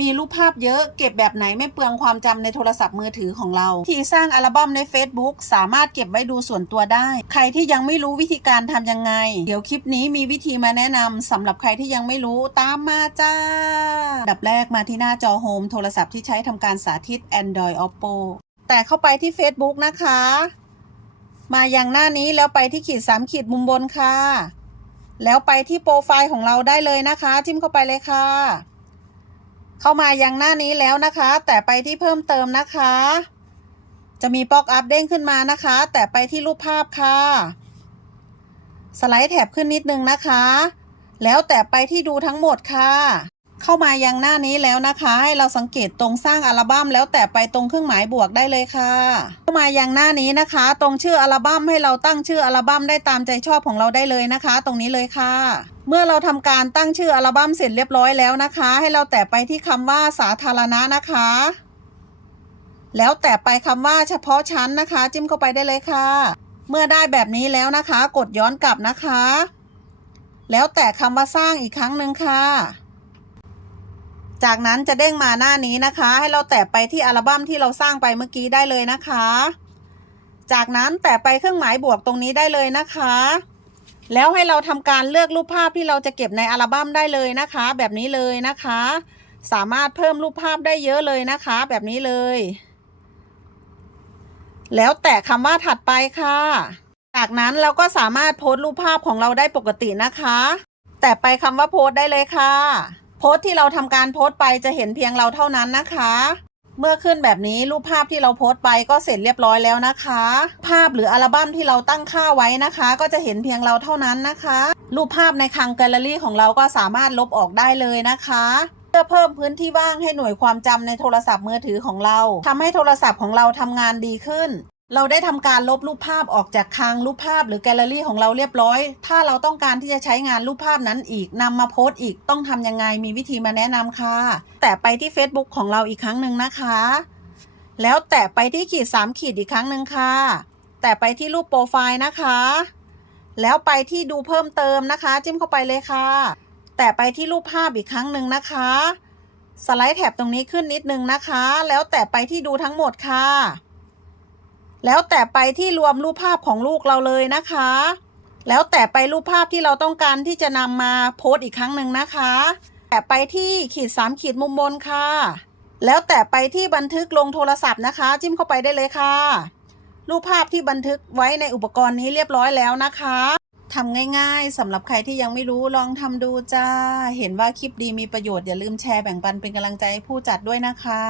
มีรูปภาพเยอะเก็บแบบไหนไม่เปลืองความจำในโทรศัพท์มือถือของเรา ที่สร้างอัลบั้มใน Facebook สามารถเก็บไว้ดูส่วนตัวได้ ใครที่ยังไม่รู้วิธีการทำยังไง เดี๋ยวคลิปนี้มีวิธีมาแนะนำสำหรับใครที่ยังไม่รู้ตามมาจ้า ดับแรกมาที่หน้าจอโฮมโทรศัพท์ที่ใช้ทำการสาธิต Android Oppo แต่เข้าไปที่ Facebook นะคะ มาอยังหน้านี้แล้วไปที่ขีดสามขีดมุมบนค่ะ แล้วไปที่โปรไฟล์ของเราได้เลยนะคะ จิ้มเข้าไปเลยค่ะ เข้ามายังหน้านี้แล้วนะคะ แต่ไปที่เพิ่มเติมนะคะ จะมีป๊อกอัพเด้งขึ้นมานะคะ แต่ไปที่รูปภาพค่ะ สไลด์แถบขึ้นนิดนึงนะคะ แล้วแต่ไปที่ดูทั้งหมดค่ะเข้ามายังหน้านี้แล้วนะคะ ให้เราสังเกตตรงสร้างอัลบั้มแล้วแต่ไปตรงเครื่องหมายบวกได้เลยค่ะ เข้ามายังหน้านี้นะคะ ตรงชื่ออัลบั้มให้เราตั้งชื่ออัลบั้มได้ตามใจชอบของเราได้เลยนะคะ ตรงนี้เลยค่ะ เมื่อเราทำการตั้งชื่ออัลบั้มเสร็จเรียบร้อยแล้วนะคะ ให้เราแตะไปที่คำว่าสาธารณะนะคะ แล้วแตะไปคำว่าเฉพาะชั้นนะคะ จิ้มเข้าไปได้เลยค่ะ เมื่อได้แบบนี้แล้วนะคะ กดย้อนกลับนะคะ แล้วแตะคำว่าสร้างอีกครั้งหนึ่งค่ะ จากนั้นจะเด้งมาหน้านี้นะคะ ให้เราแตะไปที่อัลบั้มที่เราสร้างไปเมื่อกี้ได้เลยนะคะ จากนั้นแตะไปเครื่องหมายบวกตรงนี้ได้เลยนะคะ แล้วให้เราทำการเลือกรูปภาพที่เราจะเก็บในอัลบั้มได้เลยนะคะ แบบนี้เลยนะคะ สามารถเพิ่มรูปภาพได้เยอะเลยนะคะ แบบนี้เลย แล้วแตะคำว่าถัดไปค่ะ จากนั้นเราก็สามารถโพสต์รูปภาพของเราได้ปกตินะคะ แตะไปคำว่าโพสต์ได้เลยค่ะ โพสต์ที่เราทำการโพสต์ไปจะเห็นเพียงเราเท่านั้นนะคะ เมื่อขึ้นแบบนี้รูปภาพที่เราโพสต์ไปก็เสร็จเรียบร้อยแล้วนะคะ ภาพหรืออัลบั้มที่เราตั้งค่าไว้นะคะ ก็จะเห็นเพียงเราเท่านั้นนะคะ รูปภาพในคลังแกลเลอรี่ของเราก็สามารถลบออกได้เลยนะคะเพื่อเพิ่มพื้นที่ว่างให้หน่วยความจำในโทรศัพท์มือถือของเราทำให้โทรศัพท์ของเราทำงานดีขึ้น เราได้ทำการลบรูปภาพออกจากคลังรูปภาพหรือแกลเลอรี่ของเราเรียบร้อย ถ้าเราต้องการที่จะใช้งานรูปภาพนั้นอีกนำมาโพสต์อีกต้องทำยังไงมีวิธีมาแนะนำค่ะ แต่ไปที่ Facebook ของเราอีกครั้งหนึ่งนะคะ แล้วแตะไปที่ขีด 3 ขีดอีกครั้งหนึ่งค่ะ แตะไปที่รูปโปรไฟล์นะคะ แล้วไปที่ดูเพิ่มเติมนะคะ จิ้มเข้าไปเลยค่ะ แตะไปที่รูปภาพอีกครั้งหนึ่งนะคะ สไลด์แถบตรงนี้ขึ้นนิดนึงนะคะ แล้วแตะไปที่ดูทั้งหมดค่ะ แล้วแตะไปที่รวมรูปภาพของลูกเราเลยนะคะ แล้วแตะไปรูปภาพที่เราต้องการที่จะนำมาโพสต์อีกครั้งหนึ่งนะคะ แตะไปที่ขีด 3 ขีดมุมบนค่ะ แล้วแตะไปที่บันทึกลงโทรศัพท์นะคะ จิ้มเข้าไปได้เลยค่ะ รูปภาพที่บันทึกไว้ในอุปกรณ์นี้เรียบร้อยแล้วนะคะทำง่ายๆสำหรับใครที่ยังไม่รู้ลองทำดูจ้า เห็นว่าคลิปดีมีประโยชน์อย่าลืมแชร์แบ่งปันเป็นกำลังใจให้ผู้จัดด้วยนะคะ